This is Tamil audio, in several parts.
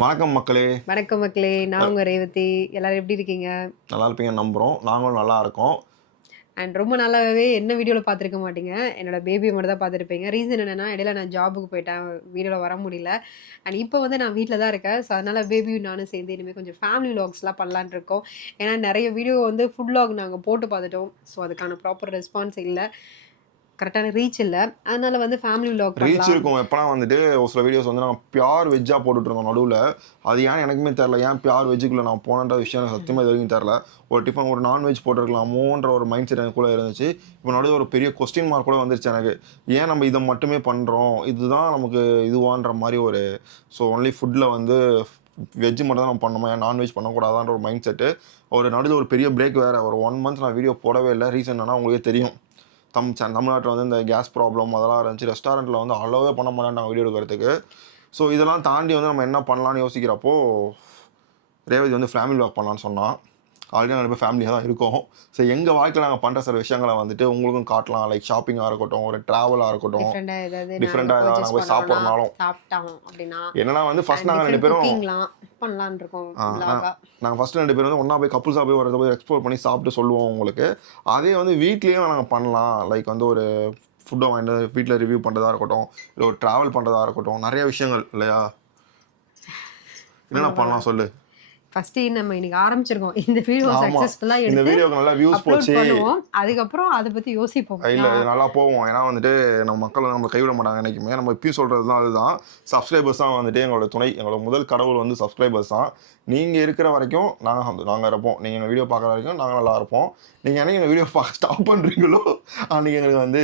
வணக்கம் மக்களே. வணக்கம் மக்களே. நான் உங்க ரேவதி. எல்லாரும் எப்படி இருக்கீங்க? நல்லா இருப்பீங்க நம்புறோம். நாங்களும் நல்லா இருக்கோம். அண்ட் ரொம்ப நாளாவே என்ன வீடியோல பார்த்துருக்க மாட்டீங்க. என்னோட பேபிய மட்டும் தான் பார்த்துருப்பீங்க. ரீசன் என்னன்னா, இடையில நான் ஜாபுக்கு போயிட்டேன். வீடியோல வர முடியல. அண்ட் இப்போ வந்து நான் வீட்ல தான் இருக்கேன். ஸோ அதனால பேபியும் நானும் சேர்ந்து இனிமேல் கொஞ்சம் ஃபேமிலி விலாக்ஸ்லாம் பண்ணலான்னு இருக்கோம். ஏன்னா நெறைய வீடியோ வந்து ஃபுட் விலாக் நாங்க போட்டு பார்த்துட்டோம். ஸோ அதுக்கான ப்ராப்பர் ரெஸ்பான்ஸ் இல்ல. கரெக்டான ரீச் இல்ல. அதனால வந்து ஃபேமிலி விலாக் ரீச் பண்ணலாம். இருக்கும். எப்பனா வந்துட்டு ஒரு சில வீடியோஸ் வந்து நாங்க பியூர் வெஜ்ஜா போட்டுட்டு இருந்தோம் நடுவுல. அது ஏன் எனக்குமே தெரியல. ஏன் பியூர் வெஜ்ஜுக்குள்ள நான் போனேன்ற விஷயம் எனக்கு சத்தியமா இது வரைக்கும் தெரியல. ஒரு டிஃபன் ஒரு நான்வெஜ் போட்டுருக்கலாமோன்ற ஒரு மைண்ட் செட் எனக்குள்ள இருந்துச்சு. இப்போ நடுவுல ஒரு பெரிய கொஸ்டின் மார்க் கூட வந்துருச்சு எனக்கு. ஏன் நம்ம இத மட்டுமே பண்றோம்? இதுதான் நமக்கு இதுவான்ற மாரி ஒரு ஒன்லி ஃபுட்ல வந்து வெஜ் மட்டும் தான் நம்ம பண்ணணுமா? ஏன் நான்வெஜ் பண்ணக்கூடாதான்ற ஒரு மைண்ட் செட்டு. ஒரு நடுவுல ஒரு பெரிய பிரேக் வேற. ஒரு 1 மந்த் நான் வீடியோ போடவே இல்ல. ரீசன் என்னன்னா உங்களுக்கே தெரியும். தமிழ்நாட்டில் வந்து இந்த கேஸ் ப்ராப்ளம் அதெல்லாம் இருந்துச்சு. ரெஸ்டாரண்ட்டில் வந்து அலோவே பண்ண மாட்டாங்க வீடியோ எடுக்கிறதுக்கு. ஸோ இதெல்லாம் தாண்டி வந்து நம்ம என்ன பண்ணலான்னு யோசிக்கிறப்போ ரேவதி வந்து ஃபேமிலி வாக் பண்ணலான்னு சொன்னான். ஆல்ரெடி நாங்கள் இப்போ ஃபேமிலியாக தான் இருக்கோம். ஸோ எங்கள் வாழ்க்கையில் நாங்கள் பண்ணுற சில விஷயங்களை வந்துட்டு உங்களுக்கும் காட்டலாம். லைக் ஷாப்பிங்காக இருக்கட்டும், ஒரு ட்ராவலாக இருக்கட்டும், டிஃப்ரெண்டா ஏதாவது நாங்க டிஃப்ரெண்ட்டாக ஏதாவது பர்ச்சேஸ் நாங்கள் போய் பண்ணோம்னா, சாப்பிட்றனாலும் சாப்பிட்டோம் அப்படின்னா, என்னன்னா வந்து ஃபர்ஸ்ட் அண்ட் நாங்கள் 2 டிஃப்ரெண்ட் பேரும் குக்கிங்லாம் பண்ணலான்னு இருக்கோம் விலாகா. நாங்கள் ஃபஸ்ட்டு 2 பேரும் வந்து ஒன்றா போய் கப்புள்ஸாக போய் வரத போய் எக்ஸ்ப்ளோர் பண்ணி சாப்பிட்டு சொல்லுவோம் உங்களுக்கு. அதே வந்து வீட்லேயும் நாங்கள் பண்ணலாம். லைக் வந்து ஒரு ஃபுட்டை வாங்கிட்டு வீட்டில் ரிவ்யூ பண்ணுறதா இருக்கட்டும், இல்லை ஒரு ட்ராவல் பண்ணுறதா இருக்கட்டும், நிறைய விஷயங்கள் இல்லையா? என்னென்ன பண்ணலாம் பண்ணலாம் பண்ணலாம். சொல்லு. ஃபர்ஸ்ட் நம்ம இன்னைக்கு ஆரம்பிச்சிருக்கோம். இந்த வீடியோ ஆமாம், சக்சஸ்ஃபுல்லா இந்த எடுத்து வீடியோக்கு நல்லா வியூஸ் அப்லோட் போச்சு. பண்ணுவோம். அதுக்கப்புறம் அத பத்தி யோசிப்போம். இல்லை இது நல்லா போவோம். ஏன்னா வந்துட்டு நம்ம மக்கள் வந்து நம்மளை கைவிட மாட்டாங்க என்றைக்குமே. நம்ம இப்பயும் சொல்கிறது தான் அதுதான். சப்ஸ்கிரைபர்ஸ் தான் வந்துட்டு எங்களோட துணை. எங்களோட முதல் கடவுள் வந்து சப்ஸ்கிரைபர்ஸ் தான். நீங்கள் இருக்கிற வரைக்கும் நாங்கள் இருப்போம். நீங்கள் எங்கள் வீடியோ பார்க்குற வரைக்கும் நாங்கள் நல்லா இருப்போம். நீங்கள் என்னைக்கு எங்கள் வீடியோ பார்க்க ஸ்டாப் பண்ணுறீங்களோ அன்றைக்கி எங்களுக்கு வந்து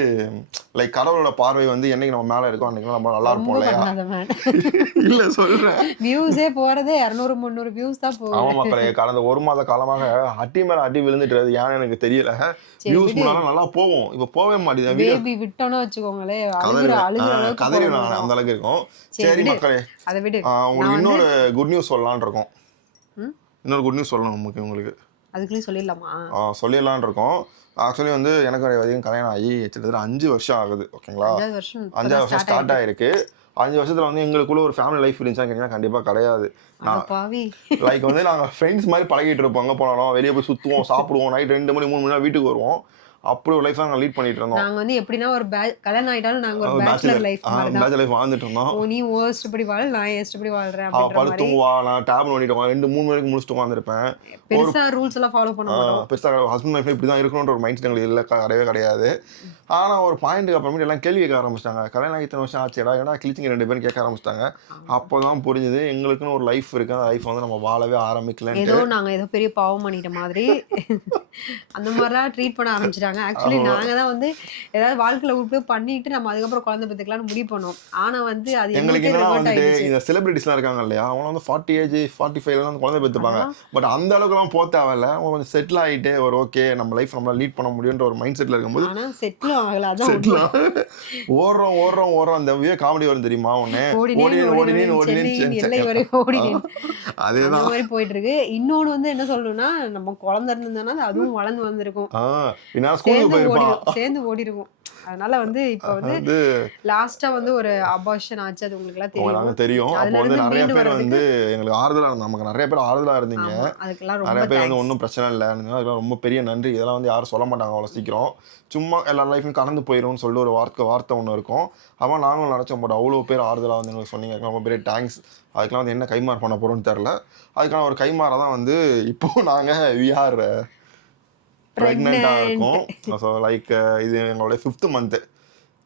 லைக் கடவுளோட பார்வை வந்து என்னைக்கு நம்ம மேலே இருக்கோம் அன்றைக்கி நம்ம நல்லா இருப்போம் ரொம்ப இல்லையா? பண்ணாத மேன். இல்லை சொல்கிறேன். வியூஸே போறதே 200, 300 வியூஸ் தான் போகுது. ஆமாம் மக்களே, கடந்த 1 மாத காலமாக அடி மேலே அடி விழுந்துட்டு ஏன்னு எனக்கு தெரியல. சரி வியூஸ் விடு. முன்னாலும் நல்லா போவோம். இப்போ போகவே மாட்டேங்குது வீடியோ. பேபி விட்டோம்னு வச்சுக்கோங்களேன், அழுகுற கதறுவேன். அழுகுற அளவுக்கு கதறிடுவேன் போட நான். அந்த முடியும். அளவுக்கு இருக்கும். சரி சரி விடு. மக்களே, அத விடு. நான் உங்களுக்கு வந்து இன்னொரு குட் நியூஸ் சொல்லலாம்னு இருக்கோம். ம். இன்னொரு குட் நியூஸ் சொல்லணும் உங்களுக்கு. அதுக்குள்ளயும் சொல்லிடலாமா? சொல்லிடலான்னு இருக்கோம். ஆக்சுவலி வந்து எனக்கு அதிகம் கல்யாணம் ஆகி கிட்டத்தட்ட 5 வருஷம் ஆகுது. ஓகேங்களா? 5வது வருஷம் 5வது இப்பதான் வருஷம் ஸ்டார்ட் ஸ்டார்ட் ஆயிருக்கு. ஆயிருக்கு. 5 வருஷத்துல வந்து எங்களுக்குள்ள ஒரு ஃபேமிலி லைஃப் இருந்துச்சான்னு கேட்டீங்கன்னா கண்டிப்பாக கிடையாது. அட நான் பாவி. லைக் வந்து நாங்கள் ஃப்ரெண்ட்ஸ் மாதிரி பழகிட்டு இருப்போம். எங்கே போனாலும் வெளியே போய் சுற்றுவோம், சாப்பிடுவோம், நைட் 2 மணி 3 மணி வீட்டுக்கு வருவோம். அப்படி ஒரு லைஃப் தான் நாங்கள் லீட் பண்ணிட்டு இருந்தோம். நாங்க வந்து எப்படின்னா ஒரு கல்யாணம் ஆயிட்டாலும் நாங்க ஒரு பேச்சுலர் பேச்சுலர் லைஃப் மாதிரி தான். பேச்சுலர் லைஃப் வாழ்ந்துட்டு இருந்தோம். நீ உன் இஷ்டப்படி வாழ், நான் என் இஷ்டப்படி வாழ்றேன் அப்படின்ற படுத்து மாதிரி. தூங்குவா, நான் டேப் நோண்டிட்டு 2 3 மணி வரைக்கும் முடிச்சுட்டு உட்காந்துருப்பேன். ஒரு பெருசா ரூல்ஸ் எல்லாம் ஃபாலோ பண்ண மாட்டோம். பெருசாக ஹஸ்பண்ட் ஒய்ஃப் இப்படி தான் இருக்கணுன்ற ஒரு மைண்ட் செட் எங்களுக்கு இல்லை, கிடையவே கிடையாது. ஆனால் ஒரு பாயிண்ட்டுக்கு அப்புறமேட்டு எல்லாம் கேள்வி கேட்க ஆரம்பிச்சிட்டாங்க. கல்யாணம் ஆகி இத்தனை வருஷம் ஆச்சுடா, ஏன்னா கிழிச்சிங்க 2 பேரும் கேட்க ஆரம்பிச்சிட்டாங்க. அப்போ தான் புரிஞ்சுது எங்களுக்குன்னு ஒரு லைஃப் இருக்குது. அந்த லைஃப் வந்து நம்ம வாழவே ஆரம்பிக்கலன்ட்டு. ஏதோ நாங்க ஏதோ பெரிய பாவம் பண்ணிட்ட மாதிரி அந்த மாதிரிலாம் ட்ரீட் பண்ண ஆரம்பிச்சிட்டாங்க. ஆக்சுவலி நாங்க தான் வந்து ஏதாவது வாழ்க்கையில உருப்படியா பண்ணிட்டு நம்ம அதுக்கப்புறம் குழந்தை பெற்றுக்கலாம்னு முடிவு பண்ணோம். ஆனா வந்து அது எங்களுக்கு எங்களுக்கே என்னன்னா ரிவர்ட் வந்துட்டு ஆயிடுச்சு. இந்த செலிபிரிட்டிஸ்லாம் இருக்காங்க இல்லையா, அவங்க வந்து 40 ஏஜ் 45 வந்து குழந்தை பெற்றுப்பாங்க. அதெல்லாம் பட் அந்த அளவுக்குலாம் போக தேவையில்ல. அவங்க கொஞ்சம் செட்டில் ஆகிட்டு ஒரு ஓகே நம்ம லைஃப் நம்மளால் லீட் பண்ண முடியுன்ற ஒரு மைண்ட் செட்டில் இருக்கும்போது ஆனா செட்டிலும் ஆகல. அதான் செட்டில் உண்மை. ஓடுறோம் அந்த காமெடி வரும் தெரியுமா ஒன்று, ஓடினேன் சென்னையின் எல்லை வரை ஓடினேன். அதே அந்த தான். மாதிரி போயிட்டு இருக்கு. இன்னொன்னு வந்து என்ன சொல்லணும்னா, நம்ம குழந்தை இருந்திருந்தோம்னா அதுவும் வளர்ந்து வந்திருக்கும். நான் ஸ்கூலுக்கு போயிருப்பான். சேர்ந்து ஓடிருக்கும். அதனால வந்து இப்ப வந்து வந்து லாஸ்டா வந்து ஒரு அபார்ஷன் ஆச்சு. அது உங்களுக்கு எல்லாம் தெரியும். தெரியும். அப்போ அதுல வந்து இருந்து நிறைய மீண்டு பேர் வர்றதுக்கு வந்து எங்களுக்கு ஆறுதலா இருந்தாங்க. நமக்கு நிறைய பேர் ஆறுதலா இருந்தீங்க. ஆமா. அதுக்கெல்லாம் நிறைய ரொம்ப பேர் வந்து தேங்க்ஸ். ஒன்றும் பிரச்சனை இல்லை, அதெல்லாம் ரொம்ப பெரிய நன்றி. இதெல்லாம் வந்து யாரும் சொல்ல மாட்டாங்க அவ்வளோ சீக்கிரம். சும்மா எல்லா லைஃபும் கடந்து போயிடும்னு சொல்லிட்டு ஒரு வார்த்தை ஒன்று இருக்கும். அவன் நாங்களும் நினச்சோம். பட் அவ்வளோ பேர் ஆறுதலாக வந்து எங்களுக்கு சொன்னீங்க. ரொம்ப பெரிய தேங்க்ஸ். அதுக்கெல்லாம் வந்து என்ன கைமாறு பண்ண போகிறோன்னு தெரில. அதுக்கான ஒரு கைமாறை தான் வந்து இப்போது நாங்கள் வி ஆர் ப்ரெக்னெண்ட்டாக பிரெக்னன்ட். இருக்கோம். ஸோ லைக் இது எங்களுடைய 5th மந்த்து.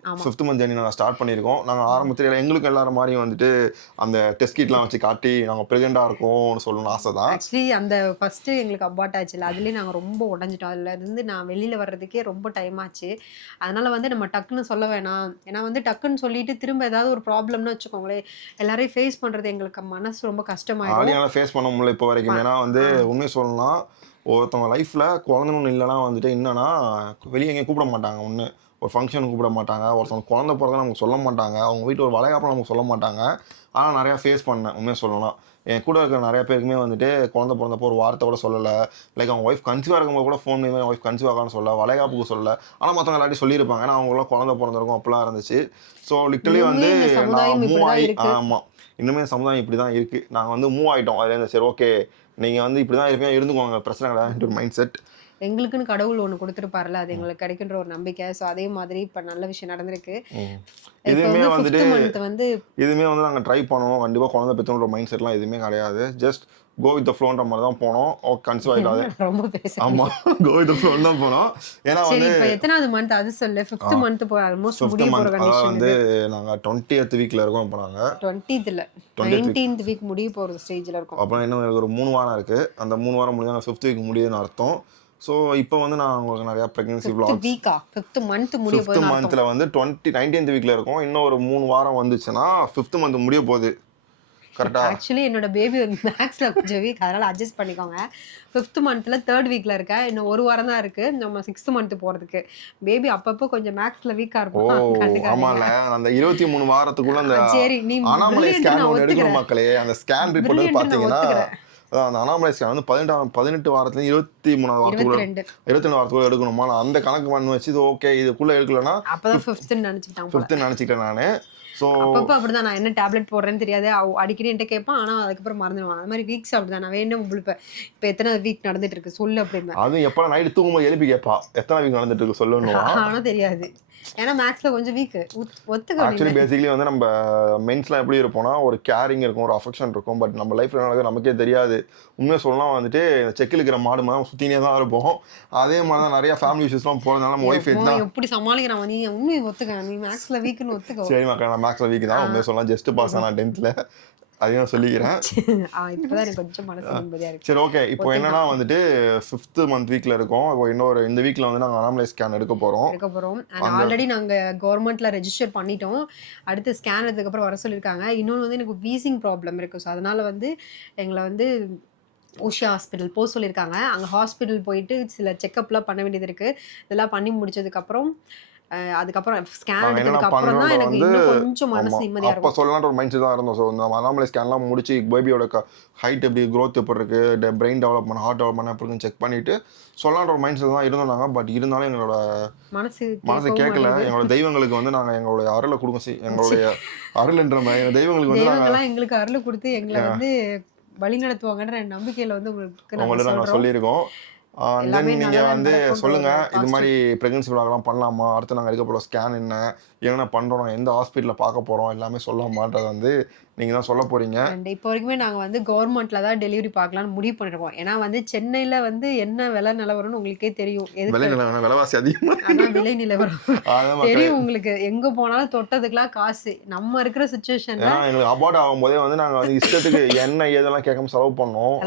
ஆமா. 5th மந்த் ஜர்னி நாங்கள் ஸ்டார்ட் பண்ணியிருக்கோம். நாங்கள் ஆரம்பத்தில் எங்களுக்கு எல்லாரும் மாதிரியும் வந்துட்டு அந்த டெஸ்ட் கிட்லாம் வச்சு காட்டி நாங்கள் ப்ரெக்னெண்ட்டாக இருக்கோம்னு சொல்லணும்னு ஆசை தான். ஆக்சுவலி அந்த ஃபர்ஸ்ட் எங்களுக்கு அபார்ட் ஆச்சுல்ல, அதுலயே நாங்க ரொம்ப உடைஞ்சிட்டோம். அதுல இருந்து நான் வெளியில வர்றதுக்கே ரொம்ப டைம் ஆச்சு. அதனால வந்து நம்ம டக்குன்னு சொல்ல வேணாம். ஏன்னா வந்து டக்குன்னு சொல்லிட்டு திரும்ப ஏதாவது ஒரு ப்ராப்ளம்னு வச்சுக்கோங்களேன், எல்லாரையும் ஃபேஸ் பண்றது எங்களுக்கு மனசு ரொம்ப கஷ்டமாயிடும். ஆடியெல்லாம் ஃபேஸ் பண்ண முடியல இப்போ வரைக்கும். ஏன்னா வந்து ஆ. உண்மையை சொல்லணும்னா ஒருத்தவங்க லைஃப்பில் குழந்தைன்னு ஒன்று இல்லைனா வந்துட்டு என்னன்னா வெளியே எங்கேயும் கூப்பிட மாட்டாங்க. ஒன்று ஒரு ஃபங்க்ஷனுக்கு கூப்பிட மாட்டாங்க. ஒருத்தவங்க குழந்தை பிறந்தா நமக்கு சொல்ல மாட்டாங்க. அவங்க வீட்டில் ஒரு வளைகாப்பில் நமக்கு சொல்ல மாட்டாங்க. ஆனால் நிறையா ஃபேஸ் பண்ணேன் உண்மையை சொல்லணும்னா. என் கூட இருக்கிற நிறைய பேருக்குமே வந்துட்டு குழந்தை பிறந்தப்போ ஒரு வார்த்தை கூட சொல்லலை. லைக் அவங்க ஒய்ஃப் கன்சீவாக இருக்கும்போது கூட ஃபோன் பண்ணி ஒய்ஃப் கன்சீவ் ஆகான்னு சொல்ல, வளைகாப்புக்கு சொல்ல. ஆனால் மற்றவங்க எல்லாத்தையும் சொல்லியிருப்பாங்க. ஏன்னா அவங்களாம் குழந்தை பிறந்திருக்கும் அப்படிலாம் இருந்துச்சு. ஸோ லிட்டரலி வந்து இன்னுமே இந்த நான் சமுதாயம் மூவ் இப்படிதான் ஆகி இருக்கு. ஆமாம் இன்னுமே சமுதாயம் இப்படி தான் இருக்குது. நாங்கள் வந்து மூவ் ஆகிட்டோம் அதுலேருந்து. சரி ஓகே நீங்கள் வந்து இப்படி தான் இருப்பீங்க இருந்துக்கோங்க பிரச்சனை கிடையாது ஒரு மைண்ட் செட். எங்களுக்குன்னு கடவுள் ஒண்ணு குடுத்துருப்பார்ல, அது எங்களுக்கு கிடைக்குன்ற ஒரு நம்பிக்கை. ஸோ அதே மாதிரி இப்ப நல்ல விஷயம் நடந்திருக்கு. இப்ப இதுவுமே வந்து வந்துட்டு 5th மந்த் வந்து இதுவுமே வந்து நாங்கள் ட்ரை பண்ணோம். கண்டிப்பாக குழந்தை பெற்றோன்ற மைண்ட் செட்லாம் எதுவுமே கிடையாது. ஜஸ்ட் கோ வித் த ஃப்ளோன்ற மாதிரி தான் போனோம். கன்சீவ் ஆகிட்டாது. என்ன ரொம்ப பேசுறீங்க. ஆமாம், கோ வித் த ஃப்ளோன்னு தான் போனோம். ஏன்னா சரி, வந்து இப்ப எத்தனாவது மந்த் அது சொல்லு. 5th மந்த் ஆல்மோஸ்ட் 5th முடிய போற மந்த், அதாவது கண்டிஷன் வந்து இது. நாங்கள் 20th வீக்கில் இருக்கோம். இப்போ நாங்கள் 20th இல்ல 19th வீக் முடிய போற ஸ்டேஜ்ல இருக்கோம். அப்புறம் இன்னும் எனக்கு ஒரு 3 வாரம் இருக்குது. அந்த 3 வாரம் முடிஞ்சா 5th வீக் முடியுதுன்னு அர்த்தம். ஸோ இப்போ வந்து நான் உங்களுக்கு நிறையா ப்ரெக்னன்சி 5th விளாக்ஸ் வீக்கா 5th மந்த் முடிய 5th போகுதுன்னு அர்த்தம். மந்தில் வந்து 19th வீக்கில் இருக்கும். இன்னும் ஒரு 3 வாரம் வந்துச்சுன்னா 5th மந்த் முடிய போகுது. கரெக்டாக? ஆக்சுவலி என்னோட பேபி வந்து மேக்ஸ்ல கொஞ்சம் வீக், அதனால அட்ஜஸ்ட் பண்ணிக்கோங்க. 5th மந்த்ல 3rd வீக்ல இருக்கேன். இன்னும் ஒரு வாரம் தான் இருக்கு நம்ம 6th மந்த் போறதுக்கு. பேபி அப்பப்போ கொஞ்சம் மேக்ஸ்ல வீக்கா ஓ இருப்பான், கண்டுக்காதீங்க. ஆமாம்ல, அந்த 23 வாரத்துக்குள்ள அந்த சரி, நீ அனாமலை பிரில்லியன்ட் ஸ்கேன் நான் ஒன்று எடுக்கணும் ஒத்துக்கிறேன். மக்களே. அந்த ஸ்கேன் ரிப்போர்ட் வந்து பிரில்லியன்ட் நான் பார்த்தீங்கன்னா ஒத்துக்கிறேன். அதான் அந்த அனாமலை ஸ்கேன் வந்து 18 வாரத்துலேருந்து 23 வாரத்துக்குள்ள 22 22 வாரத்துக்குள்ள எடுக்கணுமா. நான் அந்த கணக்கு பண்ணி வச்சு இது ஓகே இதுக்குள்ளே எடுக்கலன்னா அப்பதான் 5th நினைச்சுக்கிட்டான் போல. 5th நினச்சிக்கிட்டேன் நான். ஸோ அப்பப்போ அப்படிதான். நான் என்ன டேப்லெட் போடுறேன்னு தெரியாது. அடிக்கடி என்கிட்ட கேட்பான். ஆனா அதுக்கப்புறம் மறந்துடுவான். அது மாதிரி வீக்ஸ் அப்படிதான். நான் வேணும் முழிப்பேன். இப்போ எத்தனை வீக் நடந்துட்டு இருக்கு சொல்லு அப்படிம்பேன். அதுவும் எப்போ நைட்டு தூங்கும்போது எழுப்பி கேட்பா எத்தனை வீக் நடந்துட்டு இருக்கு சொல்லணுவா. ஆனா தெரியாது. ஏன்னா மேக்ஸ்ல கொஞ்சம் வீக். ஒத்துக்க ஆக்சுவலி அப்படின்னு. பேசிக்கலி வந்து நம்ம மென்ஸ்லாம் எப்படி இருப்போம்னா ஒரு கேரிங் இருக்கும், ஒரு அஃபெக்ஷன் இருக்கும். பட் நம்ம லைஃப்ல நடக்குது நமக்கே தெரியாது. உண்மையாக சொல்லலாம் வந்துட்டு செக்கில் இருக்கிற மாடு மாதிரி சுற்றினே தான் இருப்போம். அதே மாதிரி தான் நிறைய ஃபேமிலி இஷ்யூஸ்லாம் போகிறதுனால நம்ம ஒய்ஃப் தான். எப்படி சமாளிக்கிறான் நீ? உண்மையை ஒத்துக்க. நீ மேக்ஸ்ல வீக்னு ஒத்துக்கோ. சரி மக்கள், நான் மேக்ஸில் வீக் தான் உண்மையாக சொல்லலாம். ஜஸ்ட் பாஸ் நான் 10th அதையும் சொல்லிக்கிறேன். இப்பதான் எனக்கு கொஞ்சம் மனசு நிம்மதியா இருக்கு. சரி ஓகே, இப்போ என்னன்னா வந்துட்டு 5th மந்த் வீக்ல இருக்கோம். இப்போ இன்னொரு இந்த வீக்ல வந்து நாங்கள் அனாமலை ஸ்கேன் எடுக்க போகிறோம். ஆல்ரெடி நாங்க கவர்மெண்ட்ல ரெஜிஸ்டர் பண்ணிட்டோம். அடுத்து ஸ்கேன் எடுத்ததுக்கு அப்புறம் வர சொல்லியிருக்காங்க. இன்னொன்று வந்து எனக்கு வீசிங் ப்ராப்ளம் இருக்கு. ஸோ அதனால வந்து எங்களை வந்து ஓஷியா ஹாஸ்பிட்டல் போக சொல்லியிருக்காங்க. அங்கே ஹாஸ்பிட்டல் போயிட்டு சில செக்கப்லாம் பண்ண வேண்டியது இருக்கு. இதெல்லாம் பண்ணி முடிச்சதுக்கப்புறம் அதுக்கப்புறம் ஸ்கேன் நாங்கள் என்னென்ன எடுத்ததுக்கு அப்புறம் தான் பண்ணுறோம் எனக்கு வந்து இன்னும் கொஞ்சம் மனசு நிம்மதியா அப்போ இருக்கும். சொல்லலான்ற ஒரு மைண்ட் செட் தான் இருந்தோம். ஸோ இந்த அனாமலை ஸ்கேன்லாம் முடிச்சு பேபியோட ஹைட் எப்படி க்ரோத் எப்படி இருக்குது, பிரெயின் டெவலப்மெண்ட் ஹார்ட் டெவலப்மெண்ட் எப்படி இருக்குன்னு செக் பண்ணிவிட்டு சொல்லலான்ற ஒரு மைண்ட் செட் தான் இருந்தோம் நாங்கள். பட் இருந்தாலும் எங்களோட மனசு கேட்கல. எங்களோட தெய்வங்களுக்கு வந்து நாங்கள் எங்களுடைய அருளை கொடுக்க எங்களுடைய அருள்ன்ற மாதிரி எங்கள் தெய்வங்களுக்கு வந்து தெய்வங்கள்லாம் எங்களுக்கு அருள் கொடுத்து எங்களை வந்து வழி நடத்துவாங்கன்ற நம்பிக்கையில வந்து உங்களுக்கு நாங்கள் சொல்லியிருக்கோம். தென் நீங்கள் வந்து சொல்லுங்கள் இது மாதிரி ப்ரெக்னன்சி விளாக்லாம் பண்ணலாமா, அடுத்து நாங்கள் எடுக்க போகிற ஸ்கேன் என்னென்ன பண்ணுறோம், எந்த ஹாஸ்பிட்டலில் பார்க்க போகிறோம் எல்லாமே சொல்லலாமான்றது வந்து நீங்கள் தான் சொல்ல போகிறீங்க. அண்ட் இப்போ வரைக்குமே நாங்கள் வந்து கவர்மெண்ட்டில் தான் டெலிவரி பார்க்கலான்னு முடிவு பண்ணிருக்கோம். ஏன்னா வந்து சென்னையில் வந்து என்ன விலை நிலவரம்னு உங்களுக்கே தெரியும். விலைவாசி அதிகமாக ஆனால் விலை நிலவரம் தெரியும் உங்களுக்கு. எங்கே போனாலும் தொட்டதுக்கெல்லாம் காசு. நம்ம இருக்கிற சுச்சுவேஷனில் எங்களுக்கு அபார்ட் ஆகும்போதே வந்து நாங்கள் வந்து இஷ்டத்துக்கு என்ன ஏதெல்லாம் கேட்காம செலவு பண்ணோம்,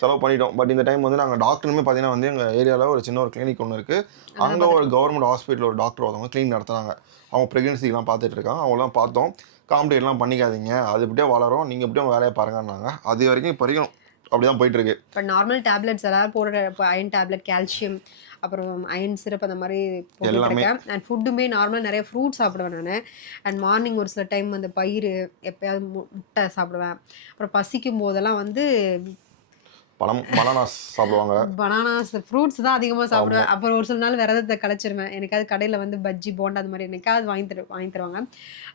செலவு பண்ணிட்டோம். பட் இந்த டைம் வந்து நாங்கள் டாக்டருமே பார்த்தீங்கன்னா வந்து எங்கள் ஏரியாவில் ஒரு சின்ன ஒரு கிளினிக் ஒன்று இருக்குது. அங்கே ஒரு கவர்மெண்ட் ஹாஸ்பிட்டல் ஒரு டாக்டர் ஒருத்தவங்க கிளினிக் நடத்துகிறாங்க. அவங்க ப்ரெக்னன்சிலாம் பார்த்துட்டு இருக்காங்க. அவங்களாம் பார்த்தோம். காம்படிட்லாம் பண்ணிக்காதீங்க, அது இப்படியே வளரும், நீங்கள் இப்படியே உங்கள் வேலையை பாருங்கன்னாங்க. அது வரைக்கும் இப்போ வரைக்கும் அப்படி தான் போயிட்டுருக்கு. இப்போ நார்மல் டேப்லெட்ஸ் எல்லாம் போடுற இப்போ அயன் டேப்லெட், கால்சியம், அப்புறம் அயன் சிரப் அந்த மாதிரி போட்டுருக்கேன். அண்ட் ஃபுட்டுமே நார்மலாக நிறைய ஃப்ரூட்ஸ் சாப்பிடுவேன் நான். அண்ட் மார்னிங் ஒரு சில டைம் அந்த பயிறு, எப்போயாவது முட்டை சாப்பிடுவேன். அப்புறம் பசிக்கும் போதெல்லாம் வந்து பனானாஸ் சாப்பிடுவாங்க. பனானாஸ் ஃப்ரூட்ஸ் தான் அதிகமாக சாப்பிடுவேன். அப்புறம் ஒரு சில நாள் விரதத்தை கலைச்சிருவேன். எனக்காவது கடையில் வந்து பஜ்ஜி போண்டா அந்த மாதிரி என்னைக்காவது வாங்கி தருவாங்க.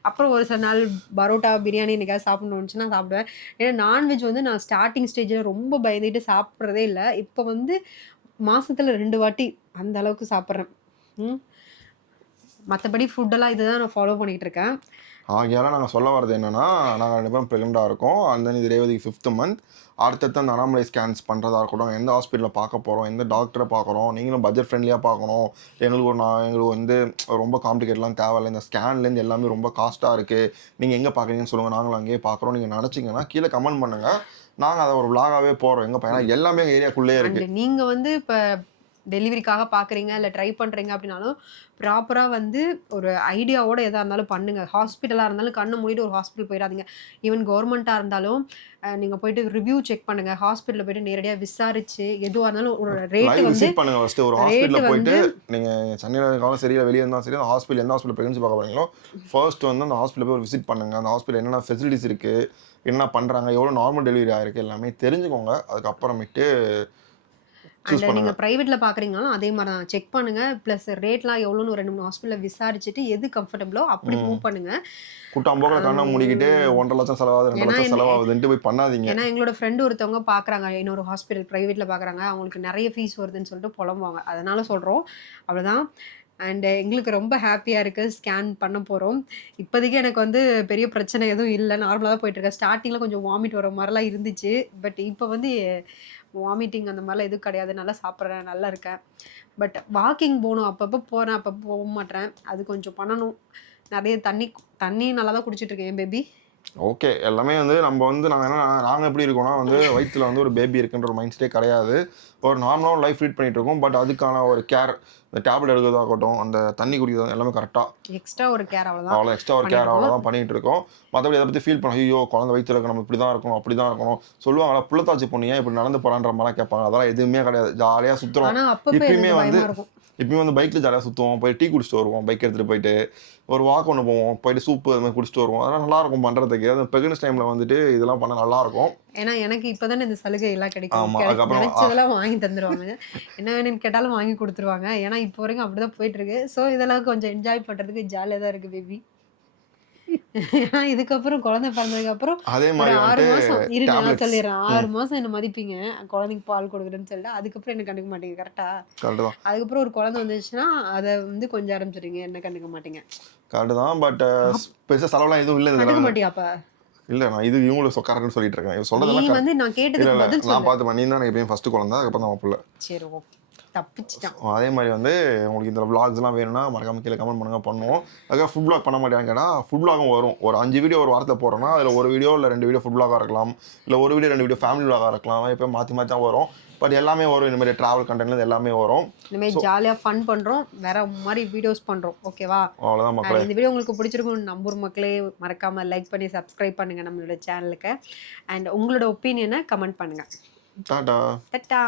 அப்புறம் ஒரு சில நாள் பரோட்டா பிரியாணி என்னைக்காவது சாப்பிடணுன்னுச்சுன்னா சாப்பிடுவேன். ஏன்னா நான்வெஜ் வந்து நான் ஸ்டார்டிங் ஸ்டேஜில் ரொம்ப பயந்துட்டு சாப்பிட்றதே இல்லை. இப்போ வந்து மாதத்தில் 2 வாட்டி அந்த அளவுக்கு சாப்பிட்றேன். மற்றபடி ஃபுட்டெல்லாம் இதுதான் நான் ஃபாலோ பண்ணிகிட்டு இருக்கேன். ஆகையால் நாங்கள் சொல்ல வர்றது என்னென்னா, நாங்கள் 2 பேரும் ப்ரெக்னெண்ட்டாக இருக்கோம். அந்த இது ரேவதிக்கு 5th மந்த். அடுத்தடுத்து அந்த அனாமலை ஸ்கேன்ஸ் பண்ணுறதா இருக்கட்டும், எந்த ஹாஸ்பிட்டலில் பார்க்க போகிறோம், எந்த டாக்டரை பார்க்குறோம், நீங்களும் பட்ஜெட் ஃப்ரெண்ட்லியாக பார்க்கணும். எங்களுக்கு வந்து ரொம்ப காம்ப்ளிகேட்லாம் தேவையில்லை. இந்த ஸ்கேன்லேருந்து எல்லாமே ரொம்ப காஸ்ட்டாக இருக்குது, நீங்கள் எங்கே பார்க்குறீங்கன்னு சொல்லுங்கள், நாங்களும் அங்கேயே பார்க்குறோம். நீங்கள் நினச்சிங்கன்னா கீழே கமெண்ட் பண்ணுங்கள், நாங்கள் அதை ஒரு விளாகாகவே போகிறோம். எங்கள் பையனா எல்லாமே எங்கள் ஏரியாக்குள்ளே இருக்குது. நீங்கள் வந்து இப்போ டெலிவரிக்காக பார்க்குறீங்க இல்லை ட்ரை பண்ணுறீங்க அப்படின்னாலும் ப்ராப்பராக வந்து ஒரு ஐடியாவோட எதாக இருந்தாலும் பண்ணுங்கள். ஹாஸ்பிட்டலாக இருந்தாலும் கண்ணை மூடிட்டு ஒரு ஹாஸ்பிட்டல் போயிடாதீங்க. ஈவன் கவர்மெண்ட்டாக இருந்தாலும் நீங்கள் போயிட்டு ரிவ்யூ செக் பண்ணுங்கள். ஹாஸ்பிட்டலில் போயிட்டு நேரடியாக விசாரிச்சு எதுவாக இருந்தாலும் ஒரு ரேட்டு வந்து பண்ணுங்கள். ஃபஸ்ட்டு ஒரு ஹாஸ்பிட்டலில் போயிட்டு நீங்கள் சென்னையில் இருந்தாலும் சரி, வெளியே இருந்தாலும் சரி, அந்த ஹாஸ்பிட்டல் எந்த ஹாஸ்பிட்டல் ப்ரெக்னன்சி பார்க்க போகிறீங்களோ ஃபர்ஸ்ட் வந்து அந்த ஹாஸ்பிட்டலில் போய் ஒரு விசிட் பண்ணுங்கள். அந்த ஹாஸ்பிட்டல் என்னென்ன ஃபெசிலிட்டிஸ் இருக்குது, என்ன பண்ணுறாங்க, எவ்வளோ நார்மல் டெலிவரி ஆகிருக்கு எல்லாமே தெரிஞ்சுக்கோங்க. அதுக்கப்புறமேட்டு சூஸ் அண்ட் பண்ணுங்க. நீங்க பிரைவேட்ல பார்க்குறீங்கனாலும் அதே மாரி தான். செக் பண்ணுங்க. பிளஸ் ரேட்லாம் எவ்வளோன்னு ஒரு 2, 3 ஹாஸ்பிட்டல்ல விசாரிச்சுட்டு எது கம்ஃபர்டபுளோ அப்படி ம். மூவ் பண்ணுங்க. குட்டாம்போக்குல கண்ண மூடிக்கிட்டு அம் 1,50,000 செலவாகுது, ஏன்னா 2,00,000 செலவாகுதுன்ட்டு போய் பண்ணாதீங்க. ஏன்னா எங்களோட ஃப்ரெண்ட் ஒருத்தவங்க பார்க்குறாங்க. இன்னொரு ஹாஸ்பிட்டல் பிரைவேட்ல பார்க்குறாங்க. அவங்களுக்கு நெறைய ஃபீஸ் வருதுன்னு சொல்லிட்டு புலம்புவாங்க. அதனால சொல்றோம். அவ்வளோதான். அண்ட் எங்களுக்கு ரொம்ப ஹேப்பியா இருக்கு. ஸ்கேன் பண்ண போறோம். இப்போதைக்கு எனக்கு வந்து பெரிய பிரச்சனை எதுவும் இல்ல. நார்மலா தான் போயிட்டுருக்கு. ஸ்டார்ட்டிங்ல கொஞ்சம் வாமிட் வர மாரிலாம் இருந்துச்சு. பட் இப்போ வந்து வாமிட்டிங் அந்த மாரிலாம் எதுவும் கிடையாது. நல்லா சாப்பிடுறேன். நல்லா இருக்கேன். பட் வாக்கிங் போணும். அப்பப்போ போறேன். அப்பப்போ போ மாட்றேன். அது கொஞ்சம் பண்ணணும். நெறைய தண்ணி நல்லா தான் குடிச்சிட்டு இருக்கேன் என் பேபி. ஓகே. எல்லாமே வந்து நம்ம வந்து நாங்க எப்படி இருக்கோம்னா வந்து வயித்துல வந்து ஒரு பேபி இருக்குன்ற ஒரு மைண்ட் செட்டே கிடையாது. ஒரு நார்மலான லைஃப் லீட் பண்ணிட்டு இருக்கோம். பட் அதுக்கான ஒரு கேர், இந்த டேப்லெட் எடுக்கிறதாகட்டும், அந்த தண்ணி குடிக்கிறது எல்லாமே கரெக்ட்டா எக்ஸ்ட்ரா ஒரு கேர் அவ்வளோதான் அவ்வளோ எக்ஸ்ட்ரா ஒரு கேர் பண்ணிட்டுருக்கோம். அவ்வளோதான் பண்ணிட்டு இருக்கோம். மத்தபடி அத பத்தி ஃபீல் பண்ண ஐயோ! குழந்தை வயித்துல இருக்கு நம்ம இப்படி தான் இருக்கணும், அப்படி தான் இருக்கணும். சொல்லுவாங்கல்ல புள்ளத்தாச்சி பொண்ணு ஏன் இப்படி நடந்து போறான்ற மாரிலாம் கேட்பாங்க. அதெல்லாம் எதுவுமே கிடையாது. ஜாலியா சுத்துறோம். ஆனா அப்பப்போ இப்பயுமே எனக்கு வந்து பயமா இருக்கும். இப்பயும் வந்து பைக்ல ஜாலியா சுத்துவோம். போய் டீ குடிச்சிட்டு வருவோம். பைக் எடுத்துட்டு போயிட்டு. ஒரு வாக் ஒண்ணு போவோம். போயிட்டு சூப்பு அது மாரி குடிச்சிட்டு வருவோம். அதெல்லாம் நல்லாருக்கும் பண்றதுக்கு. அது பிரெக்னன்சி டைம்ல வந்துட்டு இதெல்லாம் பண்ணா நல்லாருக்கும். ஏன்னா எனக்கு இப்ப தானே இந்த சலுகை எல்லாம் கிடைக்கும். ஆமா. அதுக்கப்புறம் நெனைச்சதெல்லாம் வாங்கி தந்துருவாங்க. என்ன வேணும்னு கேட்டாலும் வாங்கி குடுத்துருவாங்க. ஏன்னா இப்போ வரைக்கும் அப்படிதான் போயிட்டு இருக்கு. ஸோ இதெல்லாம் கொஞ்சம் என்ஜாய் பண்றதுக்கு ஜாலியா தான் இருக்கு பேபி. ஏன்னா இதுக்கப்புறம் குழந்தை பிறந்ததுக்கப்புறம் அதே ஒரு மாரி 6 வந்துட்டு மாசம் இருங்க நான் டேப்லெட்ஸ். சொல்லிடுறேன். ம். 6 மாசம் என்ன மதிப்பீங்க. குழந்தைக்கு பால் கொடுக்குறேன்னு சொல்லிட்டு, அதுக்கப்புறம் என்ன கண்டுக்க மாட்டீங்க. கரெக்ட்டா? கரெக்ட்டு தான். அதுக்கப்புறம் ஒரு குழந்தை வந்துச்சுன்னா, அத வந்து கொஞ்ச ஆரம்பிச்சுடுவீங்க. என்ன கண்டுக்க மாட்டீங்க. கரெக்ட்டு தான். பட் அப் பெருசா செலவுலாம் எதுவும் இல்ல கண்டுக்க இதுல. மாட்டியா அப்ப? இல்ல நான் இது இவங்களுக்கு கரெக்ட்ன்னு சொல்லிட்டு இருக்கேன். இவங்க நீ சொல்றதெல்லாம் கரெக்ட். வந்து நான் இல்ல, கேட்டதுக்கு இல்ல. பதில் நான் சொல்லு. பார்த்துப்பேன். நீ தான் எனக்கு எப்பயும் ஃபர்ஸ்ட் குழந்தை. அதுக்கப்புறம் தான் உன் புள்ள. சரி ஓகே. தப்பிச்சுட்டான். அதே மாரி வந்து உங்களுக்கு இந்த விளாக்ஸ்லாம் வேணும்னா மறக்காம கீழ கமெண்ட் பண்ணுங்க பண்ணுவோம். அதுக்காக ஃபுட் விளாக் பண்ண மாட்டியான்னு கேட்டா, ஃபுட் விளாகும் வரும். ஒரு 5 வீடியோ ஒரு வாரத்துல போடுறோம்னா, அதுல ஒரு வீடியோ இல்ல 2 வீடியோ ஃபுட் விளாகா இருக்கலாம். இல்ல ஒரு வீடியோ 2 வீடியோ ஃபேமிலி விளாகா இருக்கலாம். எப்பயும் மாத்தி மாத்தி தான் வரும். பட் எல்லாமே வரும். இந்த மாரி டிராவல் கண்டென்ட்ல எல்லாமே வரும். இனிமே ஸோ ஜாலியா ஃபன் பண்றோம். வேற மாரி வீடியோஸ் பண்றோம். ஓகேவா? அவ்வளோதான் மக்களே. இந்த வீடியோ உங்களுக்கு பிடிச்சிருக்கும்னு நம்புறோம் மக்களே. மறக்காம லைக் பண்ணி சப்ஸ்கிரைப் பண்ணுங்க நம்மளோட சேனலுக்கு. அண்ட் உங்களோட ஒப்பீனியன கமெண்ட் பண்ணுங்க. டாடா. டட்டா!